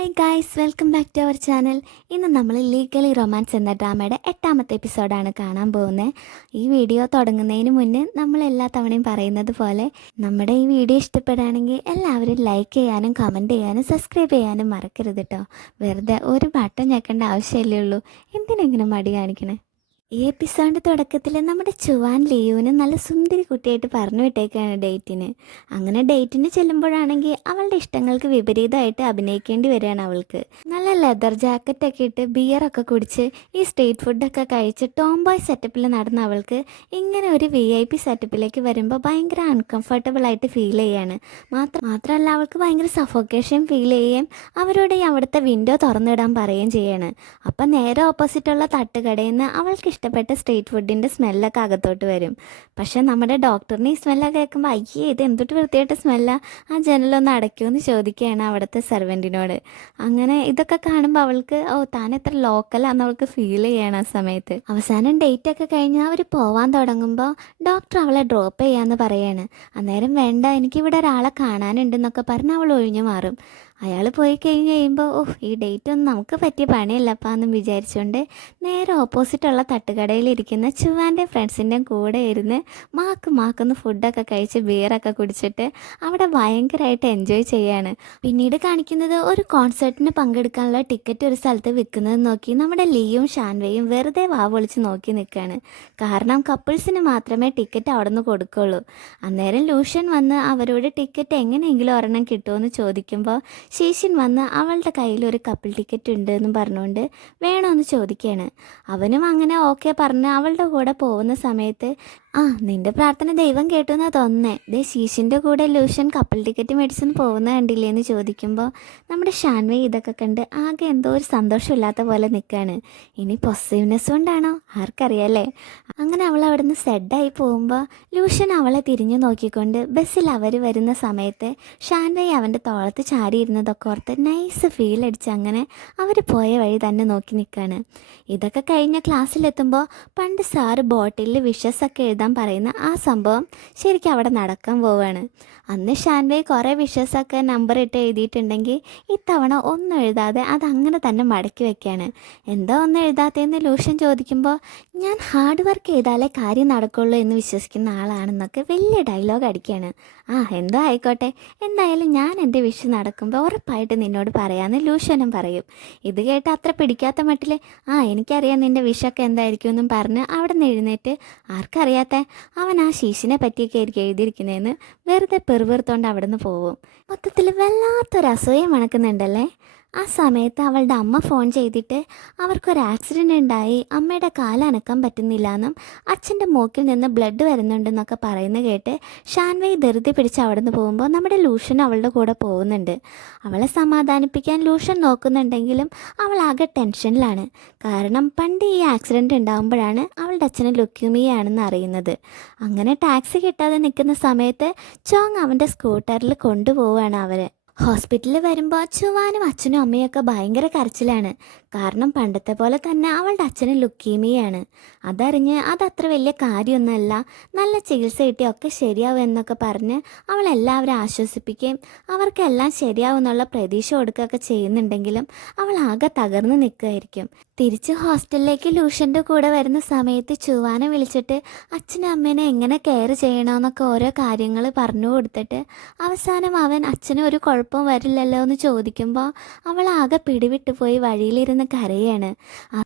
Hi guys, welcome back to our channel. ഇന്ന് നമ്മൾ legally romance എന്ന ഡ്രാമയുടെ 8ാമത്തെ എപ്പിസോഡാണ് കാണാൻ പോകുന്നത്. ഈ വീഡിയോ തുടങ്ങുന്നതിന് മുന്നേ നമ്മൾ എല്ലാ തവണയും പറയുന്നത് പോലെ നമ്മുടെ ഈ വീഡിയോ ഇഷ്ടപ്പെടുകയാണെങ്കിൽ എല്ലാവരും ലൈക്ക് ചെയ്യാനും കമൻറ്റ് ചെയ്യാനും സബ്സ്ക്രൈബ് ചെയ്യാനും മറക്കരുത് കേട്ടോ. വെറുതെ ഒരു ബട്ടൺ ഞെക്കേണ്ട ആവശ്യമല്ലേ ഉള്ളൂ, എന്തിനെങ്ങനെ മടി കാണിക്കണേ. ഈ എപ്പിസോഡിൻ്റെ തുടക്കത്തിൽ നമ്മുടെ ചുവാൻ ലിയുവിന് നല്ല സുന്ദരി കുട്ടിയായിട്ട് പറഞ്ഞു വിട്ടേക്കാണ് ഡേറ്റിന്. അങ്ങനെ ഡേറ്റിന് ചെല്ലുമ്പോഴാണെങ്കിൽ അവളുടെ ഇഷ്ടങ്ങൾക്ക് വിപരീതമായിട്ട് അഭിനയിക്കേണ്ടി വരികയാണ് അവൾക്ക്. നല്ല ലെതർ ജാക്കറ്റൊക്കെ ഇട്ട് ബിയറൊക്കെ കുടിച്ച് ഈ സ്ട്രീറ്റ് ഫുഡൊക്കെ കഴിച്ച് ടോംബോയ് സെറ്റപ്പിൽ നടന്ന അവൾക്ക് ഇങ്ങനെ ഒരു VIP സെറ്റപ്പിലേക്ക് വരുമ്പോൾ ഭയങ്കര അൺകംഫർട്ടബിളായിട്ട് ഫീൽ ചെയ്യാണ്. മാത്രമല്ല അവൾക്ക് ഭയങ്കര സഫോക്കേഷൻ ഫീൽ ചെയ്യുകയും അവരോട് ഈ അവിടുത്തെ വിൻഡോ തുറന്നിടാൻ പറയുകയും ചെയ്യാണ്. അപ്പം നേരെ ഓപ്പോസിറ്റുള്ള തട്ടുകടയിൽ നിന്ന് അവൾക്ക് ഇഷ്ടപ്പെട്ട സ്ട്രീറ്റ് ഫുഡിൻ്റെ സ്മെല്ലൊക്കെ അകത്തോട്ട് വരും. പക്ഷേ നമ്മുടെ ഡോക്ടറിന് ഈ സ്മെല്ലൊക്കെ കേൾക്കുമ്പോൾ അയ്യേ ഇത് എന്തൊട്ട് വൃത്തിയായിട്ട് സ്മെല്ലാണ്, ആ ജനലൊന്ന് അടയ്ക്കുമെന്ന് ചോദിക്കുകയാണ് അവിടുത്തെ സെർവൻറ്റിനോട്. അങ്ങനെ ഇതൊക്കെ കാണുമ്പോൾ അവൾക്ക് താൻ എത്ര ലോക്കലാണെന്ന് അവൾക്ക് ഫീൽ ചെയ്യണം ആ സമയത്ത്. അവസാനം ഡേറ്റൊക്കെ കഴിഞ്ഞ് അവർ പോവാൻ തുടങ്ങുമ്പോൾ ഡോക്ടർ അവളെ ഡ്രോപ്പ് ചെയ്യാമെന്ന് പറയാണ്. അന്നേരം വേണ്ട, എനിക്കിവിടെ ഒരാളെ കാണാനുണ്ടെന്നൊക്കെ പറഞ്ഞ് അവൾ ഒഴിഞ്ഞു മാറും. അയാൾ പോയി കഴിയുമ്പോൾ ഈ ഡേറ്റ് ഒന്നും നമുക്ക് പറ്റിയ പണിയല്ലപ്പാന്നും വിചാരിച്ചുകൊണ്ട് നേരെ ഓപ്പോസിറ്റുള്ള തട്ടുകടയിലിരിക്കുന്ന ചുവാൻ്റെ ഫ്രണ്ട്സിൻ്റെയും കൂടെ ഇരുന്ന് മാക്കൊന്ന് ഫുഡൊക്കെ കഴിച്ച് ബിയറൊക്കെ കുടിച്ചിട്ട് അവിടെ ഭയങ്കരമായിട്ട് എൻജോയ് ചെയ്യാണ്. പിന്നീട് കാണിക്കുന്നത് ഒരു കോൺസേർട്ടിന് പങ്കെടുക്കാനുള്ള ടിക്കറ്റ് ഒരു സ്ഥലത്ത് വിൽക്കുന്നത് നോക്കി നമ്മുടെ ലിയും ഷാൻവയും വെറുതെ പൊളിച്ച് നോക്കി നിൽക്കുകയാണ്. കാരണം കപ്പിൾസിന് മാത്രമേ ടിക്കറ്റ് അവിടെ നിന്ന് കൊടുക്കുള്ളൂ. അന്നേരം ലൂഷ്യൻ വന്ന് അവരോട് ടിക്കറ്റ് എങ്ങനെയെങ്കിലും ഒരെണ്ണം കിട്ടുമെന്ന് ചോദിക്കുമ്പോൾ ശീശൻ വന്ന് അവളുടെ കയ്യിൽ ഒരു കപ്പിൾ ടിക്കറ്റ് ഉണ്ട് എന്നും പറഞ്ഞുകൊണ്ട് വേണമെന്ന് ചോദിക്കുകയാണ്. അവനും അങ്ങനെ ഓക്കെ പറഞ്ഞ് അവളുടെ കൂടെ പോകുന്ന സമയത്ത് നിന്റെ പ്രാർത്ഥന ദൈവം കേട്ടു എന്നാ തോന്നുന്നേ, ദേ ശീശിൻ്റെ കൂടെ ലൂഷ്യൻ കപ്പിൾ ടിക്കറ്റ് മേടിച്ചെന്ന് പോകുന്ന കണ്ടില്ലേ എന്ന് ചോദിക്കുമ്പോൾ നമ്മുടെ ഷാൻവേ ഇതൊക്കെ കണ്ട് ആകെ എന്തോ ഒരു സന്തോഷമില്ലാത്ത പോലെ നിൽക്കുകയാണ്. ഇനി പോസിറ്റീവ്നെസ് കൊണ്ടാണോ ആർക്കറിയാലേ. അങ്ങനെ അവൾ അവിടെ നിന്ന് സെഡായി പോകുമ്പോൾ ലൂഷ്യൻ അവളെ തിരിഞ്ഞു നോക്കിക്കൊണ്ട് ബസ്സിൽ അവർ വരുന്ന സമയത്ത് ഷാൻവേ അവൻ്റെ തോളത്ത് ചാടിയിരുന്നതൊക്കെ ഓർത്ത് നൈസ് ഫീൽ അടിച്ച് അങ്ങനെ അവർ പോയ വഴി തന്നെ നോക്കി നിൽക്കുകയാണ്. ഇതൊക്കെ കഴിഞ്ഞ ക്ലാസ്സിലെത്തുമ്പോൾ പണ്ട് സാറ് ബോട്ടിലിൽ വിഷസൊക്കെ എഴുതാൻ പറയുന്ന ആ സംഭവം ശരിക്കും അവിടെ നടക്കാൻ പോവുകയാണ്. അന്ന് ഷാൻവേ കുറേ വിഷസൊക്കെ നമ്പർ ഇട്ട് എഴുതിയിട്ടുണ്ടെങ്കിൽ ഇത്തവണ ഒന്നും എഴുതാതെ അതങ്ങനെ തന്നെ മടക്കി വെക്കുകയാണ്. എന്താ ഒന്നും എഴുതാത്തതെന്ന് ലൂഷ്യൻ ചോദിക്കുമ്പോൾ ഞാൻ ഹാർഡ് വർക്ക് ചെയ്താലേ കാര്യം നടക്കുള്ളൂ എന്ന് വിശ്വസിക്കുന്ന ആളാണെന്നൊക്കെ വലിയ ഡയലോഗ് അടിക്കുകയാണ്. എന്തോ ആയിക്കോട്ടെ, എന്തായാലും ഞാൻ എൻ്റെ വിഷ് നടക്കുമ്പോൾ ഉറപ്പായിട്ട് നിന്നോട് പറയാമെന്ന് ലൂഷ്യനും പറയും. ഇത് കേട്ട് അത്ര പിടിക്കാത്ത മട്ടിൽ എനിക്കറിയാം നിൻ്റെ വിഷൊക്കെ എന്തായിരിക്കും എന്നും പറഞ്ഞ് അവിടെ നിന്ന് എഴുന്നേറ്റ് ആർക്കറിയാത്ത അവൻ ആ ശീശിനെ പറ്റിയൊക്കെ ആയിരിക്കും എഴുതിയിരിക്കുന്നതെന്ന് വെറുതെ പെറുപെറുത്തോണ്ട് അവിടെ നിന്ന് പോവും. മൊത്തത്തിൽ വല്ലാത്തൊരു അസൂയ മണക്കുന്നുണ്ടല്ലേ. ആ സമയത്ത് അവളുടെ അമ്മ ഫോൺ ചെയ്തിട്ട് അവർക്കൊരു ആക്സിഡൻ്റ് ഉണ്ടായി, അമ്മയുടെ കാലനക്കാൻ പറ്റുന്നില്ല എന്നും അച്ഛൻ്റെ മൂക്കിൽ നിന്ന് ബ്ലഡ് വരുന്നുണ്ടെന്നൊക്കെ പറയുന്നത് കേട്ട് ഷാൻവേ ധൃതി പിടിച്ച് അവിടെ നിന്ന് പോകുമ്പോൾ നമ്മുടെ ലൂഷ്യൻ അവളുടെ കൂടെ പോകുന്നുണ്ട്. അവളെ സമാധാനിപ്പിക്കാൻ ലൂഷ്യൻ നോക്കുന്നുണ്ടെങ്കിലും അവൾ ആകെ ടെൻഷനിലാണ്. കാരണം പണ്ട് ഈ ആക്സിഡൻറ്റ് ഉണ്ടാകുമ്പോഴാണ് അവളുടെ അച്ഛന് ലുക്യൂമിയാണെന്ന് അറിയുന്നത്. അങ്ങനെ ടാക്സി കിട്ടാതെ നിൽക്കുന്ന സമയത്ത് ചോങ് അവൻ്റെ സ്കൂട്ടറിൽ കൊണ്ടുപോവുകയാണ് അവരെ. ഹോസ്പിറ്റലിൽ വരുമ്പോൾ ചുവാനും അച്ഛനും അമ്മയൊക്കെ ഭയങ്കര കരച്ചിലാണ്. കാരണം പണ്ടത്തെ പോലെ തന്നെ അവളുടെ അച്ഛന് ലുക്കീമിയാണ്. അതറിഞ്ഞ് അതത്ര വലിയ കാര്യമൊന്നുമല്ല, നല്ല ചികിത്സ കിട്ടിയൊക്കെ ശരിയാവും എന്നൊക്കെ പറഞ്ഞ് അവളെല്ലാവരും ആശ്വസിപ്പിക്കുകയും അവർക്കെല്ലാം ശരിയാവും എന്നുള്ള പ്രതീക്ഷ കൊടുക്കുകയൊക്കെ ചെയ്യുന്നുണ്ടെങ്കിലും അവൾ ആകെ തകർന്ന് നിൽക്കുകയായിരിക്കും. തിരിച്ച് ഹോസ്റ്റലിലേക്ക് ലൂഷ്യൻ്റെ കൂടെ വരുന്ന സമയത്ത് ചുവാനെ വിളിച്ചിട്ട് അച്ഛനും അമ്മേനെ എങ്ങനെ കെയർ ചെയ്യണമെന്നൊക്കെ ഓരോ കാര്യങ്ങൾ പറഞ്ഞു കൊടുത്തിട്ട് അവസാനം അവൻ അച്ഛന് ഒരു കുഴപ്പം വരില്ലല്ലോ എന്ന് ചോദിക്കുമ്പോൾ അവൾ ആകെ പിടിവിട്ട് പോയി വഴിയിലിരുന്ന് കരയാണ്.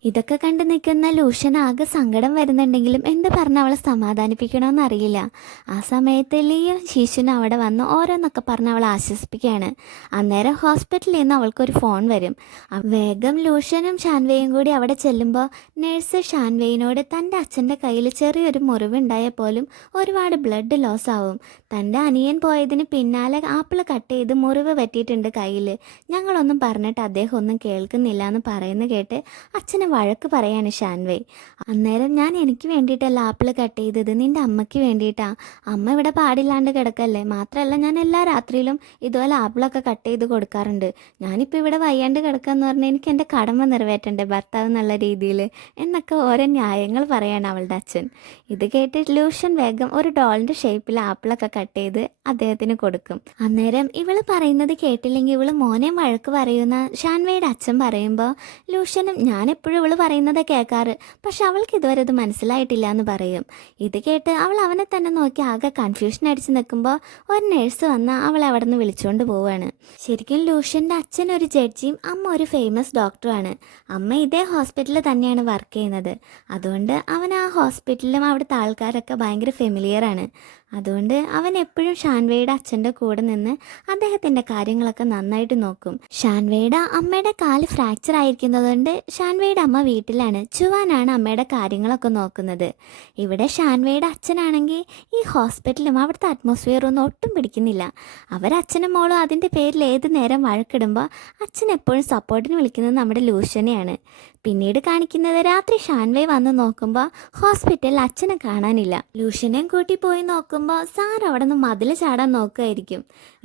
ഇതൊക്കെ കണ്ട് നിൽക്കുന്ന ലൂഷ്യൻ ആകെ സങ്കടം വരുന്നുണ്ടെങ്കിലും എന്ത് പറഞ്ഞ് അവളെ സമാധാനിപ്പിക്കണമെന്ന് അറിയില്ല. ആ സമയത്ത് ലിയും ശീശുനും അവിടെ വന്ന് ഓരോന്നൊക്കെ പറഞ്ഞ് അവളെ ആശ്വസിപ്പിക്കുകയാണ്. അന്നേരം ഹോസ്പിറ്റലിൽ നിന്ന് അവൾക്കൊരു ഫോൺ വരും. വേഗം ലൂഷ്യനും ഷാൻവേയും കൂടി അവിടെ ചെല്ലുമ്പോൾ നേഴ്സ് ഷാൻവേയിനോട് തൻ്റെ അച്ഛൻ്റെ കയ്യിൽ ചെറിയൊരു മുറിവുണ്ടായാൽ പോലും ഒരുപാട് ബ്ലഡ് ലോസ് ആവും, തൻ്റെ അനിയൻ പോയതിന് പിന്നാലെ ആപ്പിൾ കട്ട് ചെയ്ത് മുറിവ് പറ്റിയിട്ടുണ്ട് കയ്യിൽ, ഞങ്ങളൊന്നും പറഞ്ഞിട്ട് അദ്ദേഹം ഒന്നും കേൾക്കുന്നില്ല എന്ന് പറയുന്നത് കേട്ട് അച്ഛനെ വഴക്ക് പറയാണ് ഷാൻവേ. അന്നേരം ഞാൻ എനിക്ക് വേണ്ടിയിട്ടല്ല ആപ്പിൾ കട്ട് ചെയ്തത്, നിൻ്റെ അമ്മയ്ക്ക് വേണ്ടിയിട്ടാണ്. അമ്മ ഇവിടെ പാടില്ലാണ്ട് കിടക്കല്ലേ, മാത്രമല്ല ഞാൻ എല്ലാ രാത്രിയിലും ഇതുപോലെ ആപ്പിളൊക്കെ കട്ട് ചെയ്ത് കൊടുക്കാറുണ്ട്. ഞാനിപ്പോൾ ഇവിടെ വയ്യാണ്ട് കിടക്കാന്ന് പറഞ്ഞാൽ എനിക്ക് എൻ്റെ കടമ നിറവേറ്റണ്ടേ ഭർത്താവ് എന്നുള്ള രീതിയിൽ എന്നൊക്കെ ഓരോ ന്യായങ്ങൾ പറയാണ് അവളുടെ അച്ഛൻ. ഇത് കേട്ട് ലൂഷ്യൻ വേഗം ഒരു ഡോളിൻ്റെ ഷേപ്പിൽ ആപ്പിളൊക്കെ കട്ട് ചെയ്ത് അദ്ദേഹത്തിന് കൊടുക്കും. അന്നേരം ഇവള് പറയുന്നത് കേട്ടില്ലെങ്കിൽ ഇവള് മോനെ വഴക്ക് പറയുന്ന ഷാൻവയുടെ അച്ഛൻ പറയുമ്പോൾ ലൂഷ്യനും ഞാനെപ്പോഴും ഇവള് പറയുന്നത് കേൾക്കാറ്, പക്ഷെ അവൾക്ക് ഇതുവരെ ഇത് മനസ്സിലായിട്ടില്ല എന്ന് പറയും. ഇത് കേട്ട് അവൾ അവനെ തന്നെ നോക്കി ആകെ കൺഫ്യൂഷൻ അടിച്ച് നിൽക്കുമ്പോൾ ഒരു നേഴ്സ് വന്ന് അവളെ അവിടെ നിന്ന് വിളിച്ചുകൊണ്ട് പോവുകയാണ്. ശരിക്കും ലൂഷ്യൻ്റെ അച്ഛൻ ഒരു ജഡ്ജിയും അമ്മ ഒരു ഫേമസ് ഡോക്ടറുമാണ്. അമ്മ ഇതേ ഹോസ്പിറ്റലിൽ തന്നെയാണ് വർക്ക് ചെയ്യുന്നത്. അതുകൊണ്ട് അവൻ ആ ഹോസ്പിറ്റലിലും അവിടുത്തെ ആൾക്കാരൊക്കെ ഭയങ്കര ഫെമിലിയറാണ്. അതുകൊണ്ട് അവൻ എപ്പോഴും ഷാൻവയുടെ അച്ഛൻ്റെ കൂടെ നിന്ന് അദ്ദേഹത്തിൻ്റെ കാര്യങ്ങളൊക്കെ നന്നായിട്ട് നോക്കും. ഷാൻവയുടെ അമ്മയുടെ കാല് ഫ്രാക്ചർ ആയിരിക്കുന്നതുകൊണ്ട് ഷാൻവയുടെ അമ്മ വീട്ടിലാണ്. ചുവാനാണ് അമ്മയുടെ കാര്യങ്ങളൊക്കെ നോക്കുന്നത്. ഇവിടെ ഷാൻവയുടെ അച്ഛനാണെങ്കിൽ ഈ ഹോസ്പിറ്റലും അവിടുത്തെ അറ്റ്മോസ്ഫിയർ ഒന്നും ഒട്ടും പിടിക്കുന്നില്ല. അവരച്ഛനും മോളും അതിൻ്റെ പേരിൽ ഏത് നേരം വഴക്കിടുമ്പോൾ അച്ഛൻ എപ്പോഴും സപ്പോർട്ടിന് വിളിക്കുന്നത് നമ്മുടെ ലൂഷ്യനെയാണ്. പിന്നീട് കാണിക്കുന്നത് രാത്രി ഷാൻവേ വന്ന് നോക്കുമ്പോൾ ഹോസ്പിറ്റലിൽ അച്ഛനെ കാണാനില്ല. ലൂഷ്യനെയും കൂട്ടി പോയി നോക്കുമ്പോൾ സാർ അവിടെ നിന്ന് മതിൽ ചാടാൻ നോക്കുമായിരിക്കും.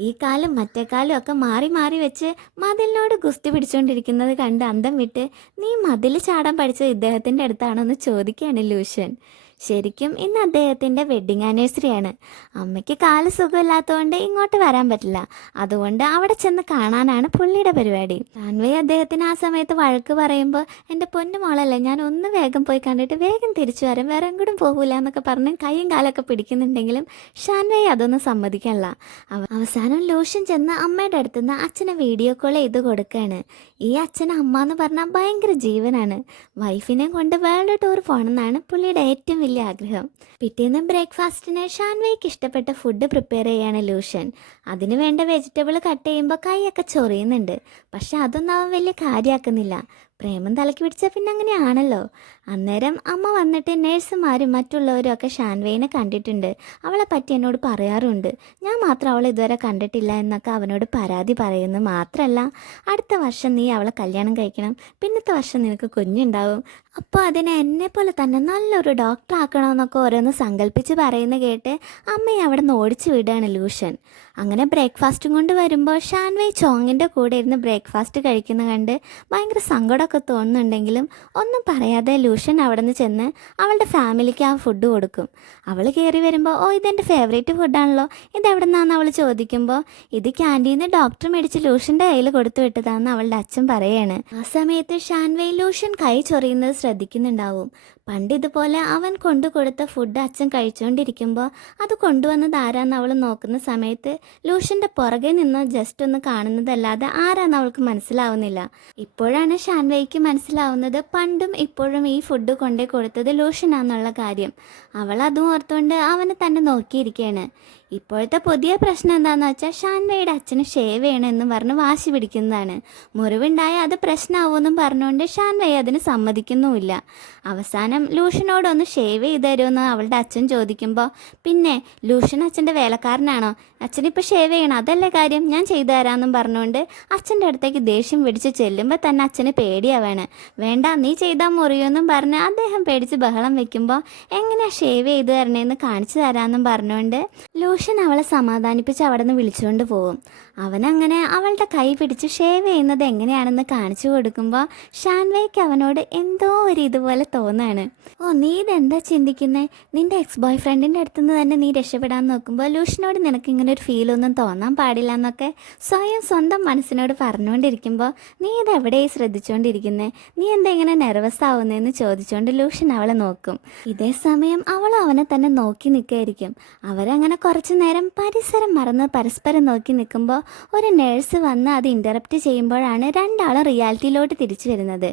ഈ കാലും മറ്റേ കാലും ഒക്കെ മാറി മാറി വെച്ച് മതിലിനോട് ഗുസ്തി പിടിച്ചുകൊണ്ടിരിക്കുന്നത് കണ്ട് അന്തം വിട്ട് നീ മതിൽ ചാടാൻ പഠിച്ചത് ഇദ്ദേഹത്തിൻ്റെ അടുത്താണോ എന്ന് ചോദിക്കുകയാണ് ലൂഷ്യൻ. ശരിക്കും ഇന്ന് അദ്ദേഹത്തിൻ്റെ വെഡ്ഡിങ് ആനിവേഴ്സറിയാണ്. അമ്മയ്ക്ക് കാല് സുഖമില്ലാത്തതുകൊണ്ട് ഇങ്ങോട്ട് വരാൻ പറ്റില്ല. അതുകൊണ്ട് അവിടെ ചെന്ന് കാണാനാണ് പുള്ളിയുടെ പരിപാടി. ഷാൻവേ അദ്ദേഹത്തിന് ആ സമയത്ത് വഴക്ക് പറയുമ്പോൾ എൻ്റെ പൊന്നു മോളല്ലേ, ഞാൻ ഒന്ന് വേഗം പോയി കണ്ടിട്ട് വേഗം തിരിച്ചു വരാം, വേറെ എങ്ങോട്ടും പോകില്ല എന്നൊക്കെ പറഞ്ഞ് കൈയും കാലൊക്കെ പിടിക്കുന്നുണ്ടെങ്കിലും ഷാൻവേ അതൊന്നും സമ്മതിക്കല്ല. അവസാനം ലൂഷ്യൻ ചെന്ന് അമ്മയുടെ അടുത്തുനിന്ന് അച്ഛനെ വീഡിയോ കോൾ ചെയ്ത് കൊടുക്കുകയാണ്. ഈ അച്ഛന് അമ്മ എന്ന് പറഞ്ഞാൽ ഭയങ്കര ജീവനാണ്. വൈഫിനെ കൊണ്ട് വേൾഡ് ടൂർ പോകണമെന്നാണ് പുള്ളിയുടെ ഏറ്റവും വലിയ ആഗ്രഹം. പിറ്റേന്ന് ബ്രേക്ക്ഫാസ്റ്റിന് ഷാൻവേക്ക് ഇഷ്ടപ്പെട്ട ഫുഡ് പ്രിപ്പയർ ചെയ്യാണ് ലൂഷ്യൻ. അതിന് വേണ്ട വെജിറ്റബിൾ കട്ട് ചെയ്യുമ്പോൾ കൈയൊക്കെ ചൊറിയുന്നുണ്ട്. പക്ഷെ അതൊന്നും അവൻ വലിയ കാര്യമാക്കുന്നില്ല. പ്രേമം തലയ്ക്ക് പിടിച്ചാൽ പിന്നെ അങ്ങനെയാണല്ലോ. അന്നേരം അമ്മ വന്നിട്ട് നേഴ്സുമാരും മറ്റുള്ളവരും ഒക്കെ ഷാൻവേനെ കണ്ടിട്ടുണ്ട്, അവളെ പറ്റി എന്നോട് പറയാറുണ്ട്, ഞാൻ മാത്രം അവളെ ഇതുവരെ കണ്ടിട്ടില്ല എന്നൊക്കെ അവനോട് പരാതി പറയുന്നു. മാത്രമല്ല അടുത്ത വർഷം നീ അവളെ കല്യാണം കഴിക്കണം, പിന്നത്തെ വർഷം നിനക്ക് കുഞ്ഞുണ്ടാവും, അപ്പോൾ അതിനെ എന്നെപ്പോലെ തന്നെ നല്ലൊരു ഡോക്ടർ ആക്കണമെന്നൊക്കെ ഓരോന്ന് സങ്കല്പിച്ച് പറയുന്ന കേട്ട് അമ്മയെ അവിടെ നിന്ന് ഓടിച്ചു വിടുകയാണ് ലൂഷ്യൻ. അങ്ങനെ ബ്രേക്ക്ഫാസ്റ്റും കൊണ്ട് വരുമ്പോൾ ഷാൻവേ ചോങ്ങിൻ്റെ കൂടെ ഇരുന്ന് ബ്രേക്ക്ഫാസ്റ്റ് കഴിക്കുന്ന കണ്ട് ഭയങ്കര സങ്കടമൊക്കെ തോന്നുന്നുണ്ടെങ്കിലും ഒന്നും പറയാതെ ലൂഷ്യൻ അവിടെ നിന്ന് ചെന്ന് അവളുടെ ഫാമിലിക്ക് ആ ഫുഡ് കൊടുക്കും. അവൾ കയറി വരുമ്പോൾ ഓ ഇതെൻ്റെ ഫേവറേറ്റ് ഫുഡാണല്ലോ, ഇതെവിടെ നിന്നാണെന്ന് അവൾ ചോദിക്കുമ്പോൾ ഇത് ക്യാൻറ്റീന്ന് ഡോക്ടർ മേടിച്ച് ലൂഷ്യൻ്റെ കയ്യിൽ കൊടുത്തു വിട്ടതാണെന്ന് അവളുടെ അച്ഛൻ പറയാണ്. ആ സമയത്ത് ഷാൻവേ ലൂഷ്യൻ കൈ ചൊറിയുന്നത് ശ്രദ്ധിക്കുന്നുണ്ടാവും. പണ്ട് ഇതുപോലെ അവൻ കൊണ്ടു കൊടുത്ത ഫുഡ് അച്ഛൻ കഴിച്ചുകൊണ്ടിരിക്കുമ്പോൾ അത് കൊണ്ടുവന്നത് ആരാന്ന് അവൾ നോക്കുന്ന സമയത്ത് ലൂഷ്യൻ്റെ പുറകെ നിന്ന് ജസ്റ്റ് ഒന്ന് കാണുന്നതല്ലാതെ ആരാന്ന് അവൾക്ക് മനസ്സിലാവുന്നില്ല. ഇപ്പോഴാണ് ഷാൻവേയ്ക്ക് മനസ്സിലാവുന്നത് പണ്ടും ഇപ്പോഴും ഈ ഫുഡ് കൊണ്ടേ കൊടുത്തത് ലൂഷ്യനാന്നുള്ള കാര്യം. അവൾ അതും ഓർത്തുകൊണ്ട് അവനെ തന്നെ നോക്കിയിരിക്കുകയാണ്. ഇപ്പോഴത്തെ പുതിയ പ്രശ്നം എന്താണെന്ന് വെച്ചാൽ ഷാൻവേയുടെ അച്ഛന് ഷേവ് ചെയ്യണമെന്ന് പറഞ്ഞ് വാശി പിടിക്കുന്നതാണ്. മുറിവുണ്ടായ അത് പ്രശ്നമാവുമെന്നും പറഞ്ഞുകൊണ്ട് ഷാൻവേ അതിന് സമ്മതിക്കുന്നുമില്ല. അവസാനം ലൂഷ്യനോടൊന്ന് ഷേവ് ചെയ്ത് തരുമെന്ന് അവളുടെ അച്ഛൻ ചോദിക്കുമ്പോൾ പിന്നെ ലൂഷ്യൻ അച്ഛൻ്റെ വേലക്കാരനാണോ, അച്ഛനിപ്പോൾ ഷേവ് ചെയ്യണം അതല്ലേ കാര്യം, ഞാൻ ചെയ്തു തരാമെന്നും പറഞ്ഞുകൊണ്ട് അച്ഛൻ്റെ അടുത്തേക്ക് ദേഷ്യം പിടിച്ച് ചെല്ലുമ്പോൾ തന്നെ അച്ഛന് പേടിയാവാണ്. വേണ്ട നീ ചെയ്താൽ മുറിയുമെന്നും പറഞ്ഞ് അദ്ദേഹം പേടിച്ച് ബഹളം വെക്കുമ്പോൾ എങ്ങനെയാ ഷേവ് ചെയ്ത് തരണേന്ന് കാണിച്ചു തരാമെന്നും പറഞ്ഞുകൊണ്ട് ലൂഷ്യൻ അവളെ സമാധാനിപ്പിച്ച് അവിടെ നിന്ന് വിളിച്ചുകൊണ്ട് പോകും. അവനങ്ങനെ അവളുടെ കൈ പിടിച്ച് ഷേവ് ചെയ്യുന്നത് എങ്ങനെയാണെന്ന് കാണിച്ചു കൊടുക്കുമ്പോൾ ഷാൻവേക്ക് അവനോട് എന്തോ ഒരു ഇതുപോലെ തോന്നാണ്. ഓ നീ ഇതെന്താ ചിന്തിക്കുന്നത്, നിൻ്റെ എക്സ് ബോയ് ഫ്രണ്ടിൻ്റെ അടുത്തുനിന്ന് തന്നെ നീ രക്ഷപ്പെടാൻ നോക്കുമ്പോൾ ലൂഷ്യനോട് നിനക്ക് ഇങ്ങനെ ഒരു ഫീലൊന്നും തോന്നാൻ പാടില്ല എന്നൊക്കെ സ്വന്തം മനസ്സിനോട് പറഞ്ഞുകൊണ്ടിരിക്കുമ്പോൾ നീ ഇതെവിടെയായി ശ്രദ്ധിച്ചുകൊണ്ടിരിക്കുന്നത്, നീ എന്താ ഇങ്ങനെ നെർവസ് ആവുന്നതെന്ന് ചോദിച്ചുകൊണ്ട് ലൂഷ്യൻ അവളെ നോക്കും. ഇതേ സമയം അവൾ അവനെ തന്നെ നോക്കി നിൽക്കുകയായിരിക്കും. അവരങ്ങനെ കുറച്ചു നേരം പരിസരം മറന്ന് പരസ്പരം നോക്കി നിൽക്കുമ്പോൾ ഒരു നേഴ്സ് വന്ന് അത് ഇൻ്ററപ്റ്റ് ചെയ്യുമ്പോഴാണ് രണ്ടാളും റിയാലിറ്റിയിലോട്ട് തിരിച്ചു വരുന്നത്.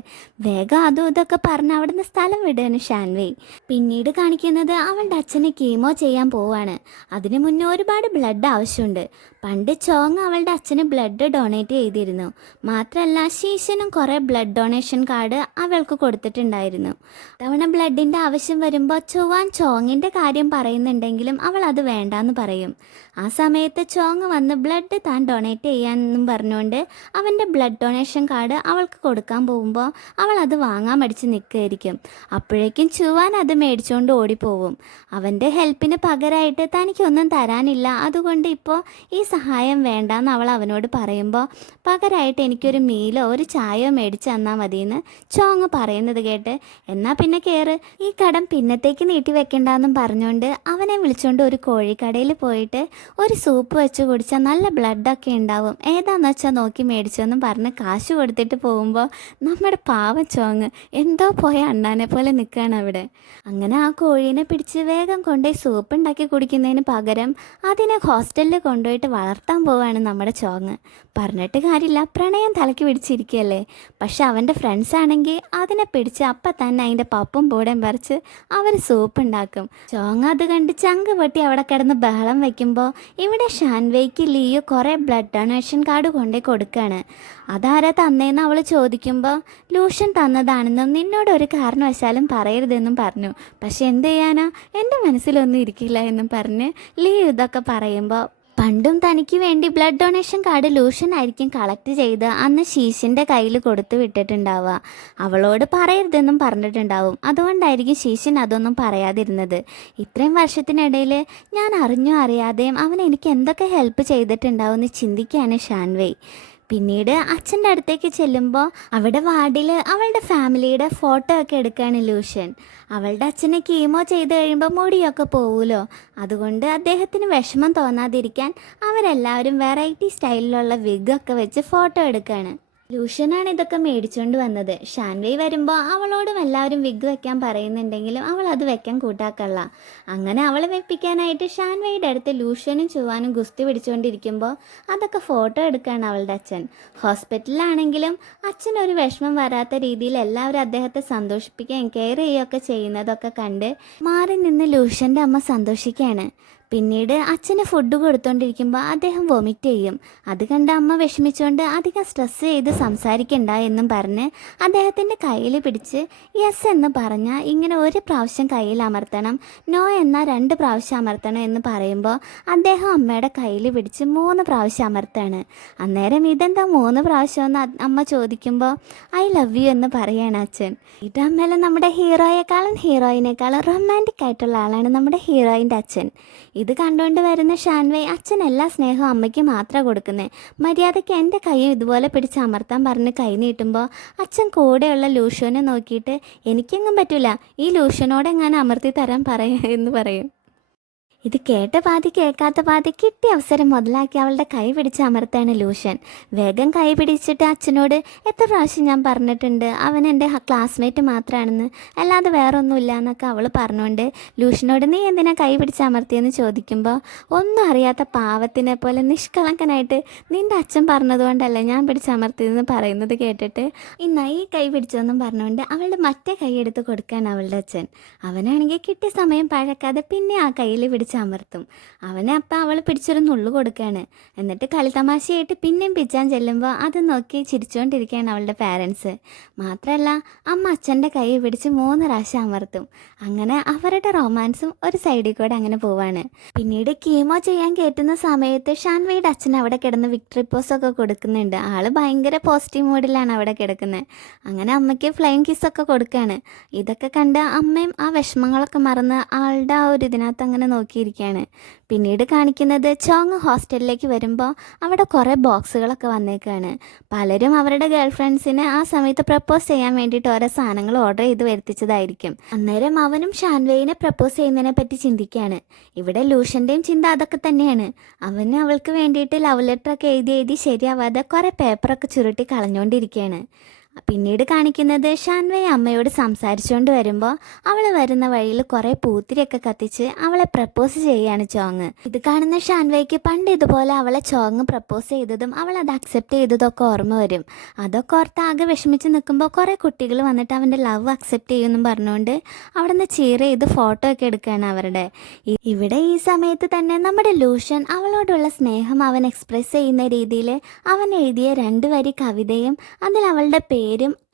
വേഗം അതും ഇതൊക്കെ പറഞ്ഞ് അവിടുന്ന് സ്ഥലം വിടുകയാണ് ഷാൻവേ. പിന്നീട് കാണിക്കുന്നത് അവളുടെ അച്ഛനെ കീമോ ചെയ്യാൻ പോവാണ്. അതിനു മുന്നേ ഒരുപാട് ബ്ലഡ് ആവശ്യമുണ്ട്. പണ്ട് ചോങ് അവളുടെ അച്ഛന് ബ്ലഡ് ഡൊണേറ്റ് ചെയ്തിരുന്നു. മാത്രമല്ല ശീശനും കുറേ ബ്ലഡ് ഡൊണേഷൻ കാർഡ് അവൾക്ക് കൊടുത്തിട്ടുണ്ടായിരുന്നു. തവണ ബ്ലഡിൻ്റെ ആവശ്യം വരുമ്പോൾ ചുവാൻ ചോങ്ങിൻ്റെ കാര്യം പറയുന്നുണ്ടെങ്കിലും അവൾ അത് വേണ്ടാന്ന് പറയും. ആ സമയത്ത് ചോങ് വന്ന് ബ്ലഡ് താൻ ഡൊണേറ്റ് ചെയ്യാനെന്നും പറഞ്ഞുകൊണ്ട് അവൻ്റെ ബ്ലഡ് ഡൊണേഷൻ കാർഡ് അവൾക്ക് കൊടുക്കാൻ പോകുമ്പോൾ അവൾ അത് വാങ്ങാൻ മടിച്ച് നിൽക്കുകയായിരിക്കും. അപ്പോഴേക്കും ചുവാൻ അത് മേടിച്ചുകൊണ്ട് ഓടിപ്പോവും. അവൻ്റെ ഹെൽപ്പിന് പകരമായിട്ട് തനിക്കൊന്നും തരാനില്ല, അതുകൊണ്ട് ഇപ്പോൾ ഈ സഹായം വേണ്ടാന്ന് അവൾ അവനോട് പറയുമ്പോൾ പകരമായിട്ട് എനിക്കൊരു മീലോ ഒരു ചായയോ മേടിച്ച് തന്നാൽ മതിയെന്ന് ചോങ് പറയുന്നത് കേട്ട് എന്നാൽ പിന്നെ കയറ്, ഈ കടം പിന്നത്തേക്ക് നീട്ടി വെക്കണ്ടെന്നും പറഞ്ഞുകൊണ്ട് അവനെ വിളിച്ചുകൊണ്ട് ഒരു കോഴിക്കടയിൽ പോയിട്ട് ഒരു സൂപ്പ് വെച്ച് കുടിച്ചാൽ നല്ല ബ്ലഡൊക്കെ ഉണ്ടാവും, ഏതാണെന്ന് വെച്ചാൽ നോക്കി മേടിച്ചെന്നും പറഞ്ഞ് കാശ് കൊടുത്തിട്ട് പോകുമ്പോൾ നമ്മുടെ പാവം ചോങ് എന്തോ പോയ അണ്ണാനെ പോലെ നിൽക്കുകയാണ് അവിടെ. അങ്ങനെ ആ കോഴീനെ പിടിച്ച് വേഗം കൊണ്ടുപോയി സൂപ്പ് ഉണ്ടാക്കി കുടിക്കുന്നതിന് പകരം അതിനെ ഹോസ്റ്റലിൽ കൊണ്ടുപോയിട്ട് വളർത്താൻ പോവുകയാണ് നമ്മുടെ ചോങ്. പറഞ്ഞിട്ട് കാര്യമില്ല, പ്രണയം തലയ്ക്ക് പിടിച്ചിരിക്കുകയല്ലേ. പക്ഷെ അവൻ്റെ ഫ്രണ്ട്സ് ആണെങ്കിൽ അതിനെ പിടിച്ച് അപ്പം തന്നെ അതിൻ്റെ പപ്പും പൂടയും പറിച്ച് അവർ സൂപ്പ് ഉണ്ടാക്കും. ചോങ് അത് കണ്ട് ചങ്ക് പൊട്ടി അവിടെ കിടന്ന് ബഹളം വയ്ക്കുമ്പോൾ ഇവിടെ ഷാൻവേയ്ക്ക് ലിയോ കുറേ ബ്ലഡ് ഡൊണേഷൻ കാർഡ് കൊണ്ടേ കൊടുക്കുകയാണ്. അതാരാ തന്നേന്ന് അവൾ ചോദിക്കുമ്പോൾ ലൂഷൻ തന്നതാണെന്നും നിന്നോട് ഒരു കാരണവശാലും പറയരുതെന്നും പറഞ്ഞു. പക്ഷെ എന്ത് ചെയ്യാനാ, എൻ്റെ മനസ്സിലൊന്നും ഇരിക്കില്ല എന്നും പറഞ്ഞ് ലിയോ ഇതൊക്കെ പറയുമ്പോൾ പണ്ടും തനിക്ക് വേണ്ടി ബ്ലഡ് ഡൊണേഷൻ കാർഡ് ലൂഷൻ ആയിരിക്കും കളക്ട് ചെയ്ത് അന്ന് ശീശിൻ്റെ കയ്യിൽ കൊടുത്തു വിട്ടിട്ടുണ്ടാവുക. അവളോട് പറയരുതെന്നും പറഞ്ഞിട്ടുണ്ടാവും. അതുകൊണ്ടായിരിക്കും ശീശൻ അതൊന്നും പറയാതിരുന്നത്. ഇത്രയും വർഷത്തിനിടയിൽ ഞാൻ അറിഞ്ഞോ അറിയാതെയും അവൻ എനിക്ക് എന്തൊക്കെ ഹെൽപ്പ് ചെയ്തിട്ടുണ്ടാവും എന്ന് ചിന്തിക്കുകയാണ് ഷാൻവേയ്. പിന്നീട് അച്ഛൻ്റെ അടുത്തേക്ക് ചെല്ലുമ്പോൾ അവിടെ വാർഡിൽ അവളുടെ ഫാമിലിയുടെ ഫോട്ടോ ഒക്കെ എടുക്കുകയാണ് ലൂഷൻ. അവളുടെ അച്ഛനെ കീമോ ചെയ്ത് കഴിയുമ്പോൾ മുടിയൊക്കെ പോവുമല്ലോ, അതുകൊണ്ട് അദ്ദേഹത്തിന് വിഷമം തോന്നാതിരിക്കാൻ അവരെല്ലാവരും വെറൈറ്റി സ്റ്റൈലിലുള്ള വിഗൊക്കെ വെച്ച് ഫോട്ടോ എടുക്കുകയാണ്. ലൂഷനാണ് ഇതൊക്കെ മേടിച്ചുകൊണ്ട് വന്നത്. ഷാൻവേയ് വരുമ്പോൾ അവളോടും എല്ലാവരും വിഗ് വെക്കാൻ പറയുന്നുണ്ടെങ്കിലും അവൾ അത് വെക്കാൻ കൂട്ടാക്കല്ല. അങ്ങനെ അവളെ വെപ്പിക്കാനായിട്ട് ഷാൻവേയുടെ അടുത്ത് ലൂഷനും ചുവാനും ഗുസ്തി പിടിച്ചുകൊണ്ടിരിക്കുമ്പോൾ അതൊക്കെ ഫോട്ടോ എടുക്കുകയാണ് അവളുടെ അച്ഛൻ. ഹോസ്പിറ്റലിലാണെങ്കിലും അച്ഛനൊരു വിഷമം വരാത്ത രീതിയിൽ എല്ലാവരും അദ്ദേഹത്തെ സന്തോഷിപ്പിക്കുകയും കെയർ ചെയ്യുകയൊക്കെ ചെയ്യുന്നതൊക്കെ കണ്ട് മാറി നിന്ന് ലൂഷൻ്റെ അമ്മ സന്തോഷിക്കുകയാണ്. പിന്നീട് അച്ഛന് ഫുഡ് കൊടുത്തോണ്ടിരിക്കുമ്പോൾ അദ്ദേഹം വൊമിറ്റ് ചെയ്യും. അത് കണ്ട് അമ്മ വിഷമിച്ചുകൊണ്ട് അധികം സ്ട്രെസ് ചെയ്ത് സംസാരിക്കണ്ട എന്നും പറഞ്ഞ് അദ്ദേഹത്തിൻ്റെ കയ്യിൽ പിടിച്ച് യെസ് എന്ന് പറഞ്ഞാൽ ഇങ്ങനെ ഒരു പ്രാവശ്യം കയ്യിൽ അമർത്തണം, നോ എന്നാൽ 2 പ്രാവശ്യം അമർത്തണം എന്ന് പറയുമ്പോൾ അദ്ദേഹം അമ്മയുടെ കയ്യിൽ പിടിച്ച് 3 പ്രാവശ്യം അമർത്താണ്. അന്നേരം ഇതെന്താ 3 പ്രാവശ്യമെന്ന് അമ്മ ചോദിക്കുമ്പോൾ ഐ ലവ് യു എന്ന് പറയാണ് അച്ഛൻ. ഇത് അമ്മയിലെ നമ്മുടെ ഹീറോയിനേക്കാളും റൊമാൻറ്റിക് ആയിട്ടുള്ള ആളാണ് നമ്മുടെ ഹീറോയിൻ്റെ അച്ഛൻ. ഇത് കണ്ടുകൊണ്ട് വരുന്ന ഷാൻവേയ് അച്ഛൻ എല്ലാ സ്നേഹവും അമ്മയ്ക്ക് മാത്രമാണ് കൊടുക്കുന്നത്, മര്യാദയ്ക്ക് എൻ്റെ കൈയും ഇതുപോലെ പിടിച്ച് അമർത്താൻ പറഞ്ഞ് കൈ നീട്ടുമ്പോൾ അച്ഛൻ കൂടെയുള്ള ലൂഷനെ നോക്കിയിട്ട് എനിക്കെങ്ങും പറ്റില്ല, ഈ ലൂഷനോട് എങ്ങനെ അമർത്തി തരാൻ എന്ന് പറയും. ഇത് കേട്ട പാതി കേൾക്കാത്ത പാതി കിട്ടിയ അവസരം മുതലാക്കി അവളുടെ കൈ പിടിച്ച് അമർത്താണ് ലൂഷൻ. വേഗം കൈ പിടിച്ചിട്ട് അച്ഛനോട് എത്ര പ്രാവശ്യം ഞാൻ പറഞ്ഞിട്ടുണ്ട് അവൻ എൻ്റെ ക്ലാസ്മേറ്റ് മാത്രമാണെന്ന്, അല്ലാതെ വേറെ ഒന്നുമില്ല എന്നൊക്കെ അവൾ പറഞ്ഞുകൊണ്ട് ലൂഷനോട് നീ എന്തിനാ കൈ പിടിച്ച് അമർത്തിയെന്ന് ചോദിക്കുമ്പോൾ ഒന്നും അറിയാത്ത പാവത്തിനെ പോലെ നിഷ്കളങ്കനായിട്ട് നിൻ്റെ അച്ഛൻ പറഞ്ഞതുകൊണ്ടല്ലേ ഞാൻ പിടിച്ചമർത്തിയതെന്ന് പറയുന്നത് കേട്ടിട്ട് ഇന്നാ ഈ കൈ പിടിച്ചതെന്നും പറഞ്ഞുകൊണ്ട് അവളുടെ മറ്റേ കൈ എടുത്ത് കൊടുക്കുകയാണ് അവളുടെ അച്ഛൻ. അവനാണെങ്കിൽ കിട്ടിയ സമയം പഴക്കാതെ പിന്നെ ആ കയ്യിൽ പിടിച്ച് അമർത്തും. അവനെ അപ്പം അവൾ പിടിച്ചൊരു നുള്ളു കൊടുക്കുകയാണ്. എന്നിട്ട് കളിത്തമാശയായിട്ട് പിന്നെയും പിച്ചാൻ ചെല്ലുമ്പോൾ അത് നോക്കി ചിരിച്ചുകൊണ്ടിരിക്കുകയാണ് അവളുടെ പാരൻസ്. മാത്രമല്ല അമ്മ അച്ഛൻ്റെ കൈ പിടിച്ച് 3 പ്രാവശ്യം അമർത്തും. അങ്ങനെ അവരുടെ റൊമാൻസും ഒരു സൈഡിൽ കൂടെ അങ്ങനെ പോവാണ്. പിന്നീട് കീമോ ചെയ്യാൻ കയറ്റുന്ന സമയത്ത് ഷാൻവേയുടെ അച്ഛൻ അവിടെ കിടന്ന് വിക്ടറി പോസൊക്കെ കൊടുക്കുന്നുണ്ട്. ആള് ഭയങ്കര പോസിറ്റീവ് മൂഡിലാണ് അവിടെ കിടക്കുന്നത്. അങ്ങനെ അമ്മയ്ക്ക് ഫ്ലൈം കിസ്സൊക്കെ കൊടുക്കുകയാണ്. ഇതൊക്കെ കണ്ട് അമ്മയും ആ വിഷമങ്ങളൊക്കെ മറന്ന് ആളുടെ ആ ഒരു ഇതിനകത്ത് അങ്ങനെ നോക്കിയിരിക്കുകയാണ്. പിന്നീട് കാണിക്കുന്നത് ചോങ് ഹോസ്റ്റലിലേക്ക് വരുമ്പോൾ അവിടെ കുറേ ബോക്സുകളൊക്കെ വന്നേക്കാണ്. പലരും അവരുടെ ഗേൾ ഫ്രണ്ട്സിന് ആ സമയത്ത് പ്രപ്പോസ് ചെയ്യാൻ വേണ്ടിയിട്ട് ഓരോ സാധനങ്ങൾ ഓർഡർ ചെയ്ത് വരുത്തിച്ചതായിരിക്കും. അന്നേരം അവനും ഷാൻവേയിനെ പ്രപ്പോസ് ചെയ്യുന്നതിനെ പറ്റി ചിന്തിക്കുകയാണ്. ഇവിടെ ലൂഷൻ്റെയും ചിന്ത അതൊക്കെ തന്നെയാണ്. അവന് അവൾക്ക് വേണ്ടിയിട്ട് ലവ് ലെറ്ററൊക്കെ എഴുതി ശരിയാവാതെ കുറേ പേപ്പറൊക്കെ ചുരുട്ടി കളഞ്ഞുകൊണ്ടിരിക്കുകയാണ്. പിന്നീട് കാണിക്കുന്നത് ഷാൻവേയ് അമ്മയോട് സംസാരിച്ചുകൊണ്ട് വരുമ്പോൾ അവൾ വരുന്ന വഴിയിൽ കുറേ പൂത്തിരിയൊക്കെ കത്തിച്ച് അവളെ പ്രപ്പോസ് ചെയ്യുകയാണ് ചോങ്. ഇത് കാണുന്ന ഷാൻവേയ്ക്ക് പണ്ട് ഇതുപോലെ അവളെ ചോങ് പ്രപ്പോസ് ചെയ്തതും അവൾ അത് അക്സെപ്റ്റ് ചെയ്തതൊക്കെ ഓർമ്മ വരും. അതൊക്കെ ഓർത്ത് ആകെ വിഷമിച്ച് നിൽക്കുമ്പോൾ കുറേ കുട്ടികൾ വന്നിട്ട് അവൻ്റെ ലവ് അക്സെപ്റ്റ് ചെയ്യുമെന്നും പറഞ്ഞുകൊണ്ട് അവിടെ നിന്ന് ചീർ ചെയ്ത് ഫോട്ടോ ഒക്കെ എടുക്കുകയാണ് അവരുടെ. ഇവിടെ ഈ സമയത്ത് തന്നെ നമ്മുടെ ലൂഷൻ അവളോടുള്ള സ്നേഹം അവൻ എക്സ്പ്രസ് ചെയ്യുന്ന രീതിയിൽ അവൻ എഴുതിയ 2 വരി കവിതയും അതിൽ അവളുടെ പേരും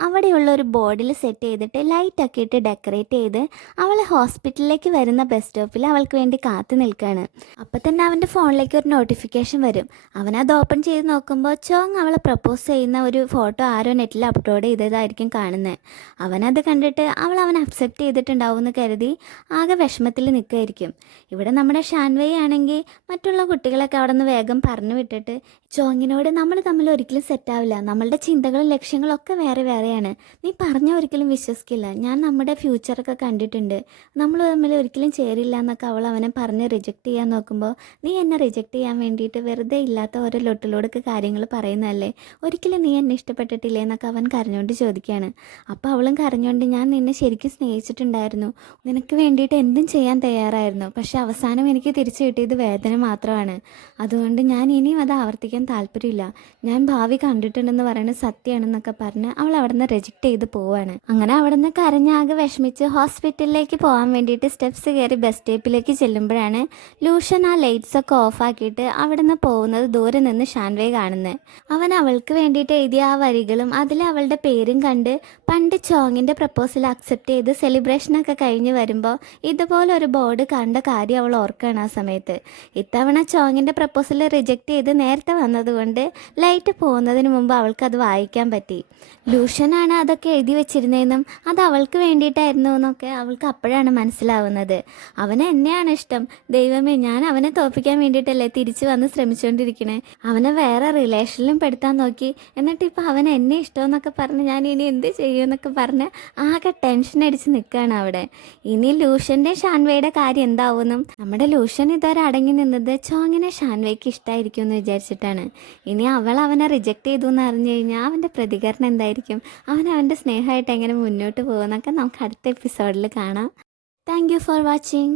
അവിടെയുള്ള ഒരു ബോർഡിൽ സെറ്റ് ചെയ്തിട്ട് ലൈറ്റൊക്കെ ഇട്ട് ഡെക്കറേറ്റ് ചെയ്ത് അവളെ ഹോസ്പിറ്റലിലേക്ക് വരുന്ന ബസ് സ്റ്റോപ്പിൽ അവൾക്ക് വേണ്ടി കാത്തു നിൽക്കുകയാണ്. അപ്പം തന്നെ അവൻ്റെ ഫോണിലേക്ക് ഒരു നോട്ടിഫിക്കേഷൻ വരും. അവനത് ഓപ്പൺ ചെയ്ത് നോക്കുമ്പോൾ ചോങ് അവളെ പ്രപ്പോസ് ചെയ്യുന്ന ഒരു ഫോട്ടോ ആരോ നെറ്റിൽ അപ്ലോഡ് ചെയ്തതായിരിക്കും കാണുന്നത്. അവനത് കണ്ടിട്ട് അവനെ അക്സെപ്റ്റ് ചെയ്തിട്ടുണ്ടാവും എന്ന് കരുതി ആകെ വിഷമത്തിൽ നിൽക്കുമായിരിക്കും. ഇവിടെ നമ്മുടെ ഷാൻവേ ആണെങ്കിൽ മറ്റുള്ള കുട്ടികളൊക്കെ അവിടെ നിന്ന് വേഗം പറഞ്ഞു വിട്ടിട്ട് ചോങ്ങിനോട് നമ്മൾ തമ്മിൽ ഒരിക്കലും സെറ്റാവില്ല, നമ്മളുടെ ചിന്തകളും ലക്ഷ്യങ്ങളും ഒക്കെ വേറെ വേറെയാണ്, നീ പറഞ്ഞാൽ ഒരിക്കലും വിശ്വസിക്കില്ല, ഞാൻ നമ്മുടെ ഫ്യൂച്ചറൊക്കെ കണ്ടിട്ടുണ്ട്, നമ്മൾ തമ്മിൽ ഒരിക്കലും ചേരില്ല എന്നൊക്കെ അവനെ പറഞ്ഞ് റിജക്റ്റ് ചെയ്യാൻ നോക്കുമ്പോൾ നീ എന്നെ റിജക്റ്റ് ചെയ്യാൻ വേണ്ടിയിട്ട് വെറുതെ ഇല്ലാത്ത ഓരോ ലൊട്ടിലോടൊക്കെ കാര്യങ്ങൾ പറയുന്നതല്ലേ, ഒരിക്കലും നീ എന്നെ ഇഷ്ടപ്പെട്ടിട്ടില്ലേ എന്നൊക്കെ അവൻ കരഞ്ഞുകൊണ്ട് ചോദിക്കുകയാണ്. അപ്പോൾ അവളും കരഞ്ഞുകൊണ്ട് ഞാൻ നിന്നെ ശരിക്കും സ്നേഹിച്ചിട്ടുണ്ടായിരുന്നു, നിനക്ക് വേണ്ടിയിട്ട് എന്തും ചെയ്യാൻ തയ്യാറായിരുന്നു, പക്ഷെ അവസാനം എനിക്ക് തിരിച്ചു കിട്ടിയത് വേദന മാത്രമാണ്, അതുകൊണ്ട് ഞാൻ ഇനിയും അത് ആവർത്തിക്കാൻ താല്പര്യമില്ല, ഞാൻ ഭാവി കണ്ടിട്ടുണ്ടെന്ന് പറയുന്നത് സത്യമാണെന്നൊക്കെ പറഞ്ഞ് അവൾ അവിടെ നിന്ന് റിജക്റ്റ് ചെയ്ത് പോവാണ്. അങ്ങനെ അവിടെ നിന്ന് കരഞ്ഞാകെ വിഷമിച്ച് ഹോസ്പിറ്റലിലേക്ക് പോകാൻ വേണ്ടിയിട്ട് സ്റ്റെപ്സ് കയറി ബസ് സ്റ്റോപ്പിലേക്ക് ചെല്ലുമ്പോഴാണ് ലൂഷൻ ആ ലൈറ്റ്സ് ഒക്കെ ഓഫാക്കിയിട്ട് അവിടെ നിന്ന് പോകുന്നത് ദൂരെ നിന്ന് ഷാൻവേ കാണുന്നത്. അവൻ അവൾക്ക് വേണ്ടിയിട്ട് എഴുതിയ ആ വരികളും അതിൽ അവളുടെ പേരും കണ്ട് പണ്ട് ചോങ്ങിൻ്റെ പ്രപ്പോസൽ അക്സെപ്റ്റ് ചെയ്ത് സെലിബ്രേഷനൊക്കെ കഴിഞ്ഞ് വരുമ്പോൾ ഇതുപോലെ ഒരു ബോർഡ് കണ്ട കാര്യം അവൾ ഓർക്കുകയാണ്. ആ സമയത്ത് ഇത്തവണ ചോങ്ങിൻ്റെ പ്രപ്പോസൽ റിജക്റ്റ് ചെയ്ത് നേരത്തെ വന്നതുകൊണ്ട് ലൈറ്റ് പോകുന്നതിന് മുമ്പ് അവൾക്കത് വായിക്കാൻ പറ്റി. ലൂഷനാണ് അതൊക്കെ എഴുതി വെച്ചിരുന്നതെന്നും അത് അവൾക്ക് വേണ്ടിയിട്ടായിരുന്നു എന്നൊക്കെ അവൾക്ക് അപ്പോഴാണ് മനസ്സിലാവുന്നത്. അവന് എന്നെയാണ് ഇഷ്ടം, ദൈവമേ ഞാൻ അവനെ തോൽപ്പിക്കാൻ വേണ്ടിയിട്ടല്ലേ തിരിച്ചു വന്ന് ശ്രമിച്ചുകൊണ്ടിരിക്കണേ, അവനെ വേറെ റിലേഷനിലും പെടുത്താൻ നോക്കി, എന്നിട്ട് ഇപ്പോൾ അവൻ എന്നെ ഇഷ്ടമെന്നൊക്കെ പറഞ്ഞ് ഞാൻ ഇനി എന്ത് ചെയ്യുമെന്നൊക്കെ പറഞ്ഞ് ആകെ ടെൻഷൻ അടിച്ച് നിൽക്കുകയാണ് അവിടെ. ഇനി ലൂഷൻ്റെ ഷാൻവയുടെ കാര്യം എന്താവുമെന്നും നമ്മുടെ ലൂഷൻ ഇതുവരെ അടങ്ങി നിന്നത് ചോങ്ങിനെ ഷാൻവയ്ക്ക് ഇഷ്ടമായിരിക്കും എന്ന് വിചാരിച്ചിട്ടാണ്. ഇനി അവനെ റിജക്റ്റ് ചെയ്തു എന്ന് അറിഞ്ഞു കഴിഞ്ഞാൽ അവൻ്റെ പ്രതികരണം എന്തായിരിക്കും, അവൻ്റെ സ്നേഹമായിട്ട് എങ്ങനെ മുന്നോട്ട് പോകുമെന്നൊക്കെ നമുക്ക് അടുത്ത എപ്പിസോഡിൽ കാണാം. Thank you for watching.